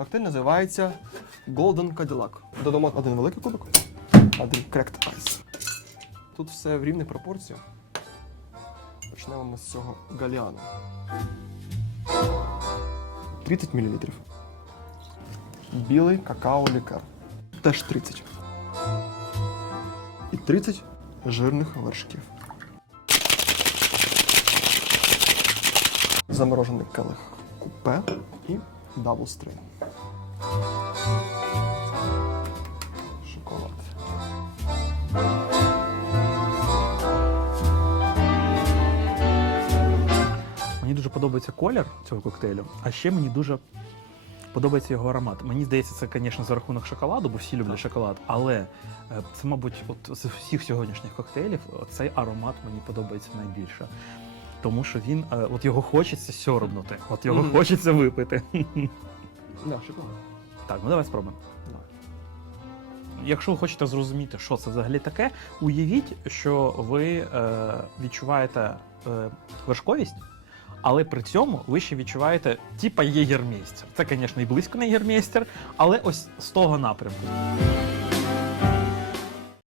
Коктейль називається Golden Cadillac. Додамо один великий кубик, один Cracked Ice. Тут все в рівних пропорціях. Почнемо ми з цього галіану. 30 мл. Білий какао-лікер. Теж 30. І 30 жирних вершків. Заморожений келих купе і дабл стрейн. Шоколад. Мені дуже подобається колір цього коктейлю, а ще мені дуже подобається його аромат. Мені здається, це, звісно, за рахунок шоколаду, бо всі люблять шоколад. Але е, це, мабуть, от з всіх сьогоднішніх коктейлів цей аромат мені подобається найбільше. Тому що він, е, от його хочеться сьорбнути, от його Мгм. хочеться випити. Да, шоколад. Так, ну давай спробуємо. Якщо ви хочете зрозуміти, що це взагалі таке, уявіть, що ви е, відчуваєте е, вершковість, але при цьому ви ще відчуваєте типа єгермейстер. Це, звісно, і близько не єгермейстер, але ось з того напрямку.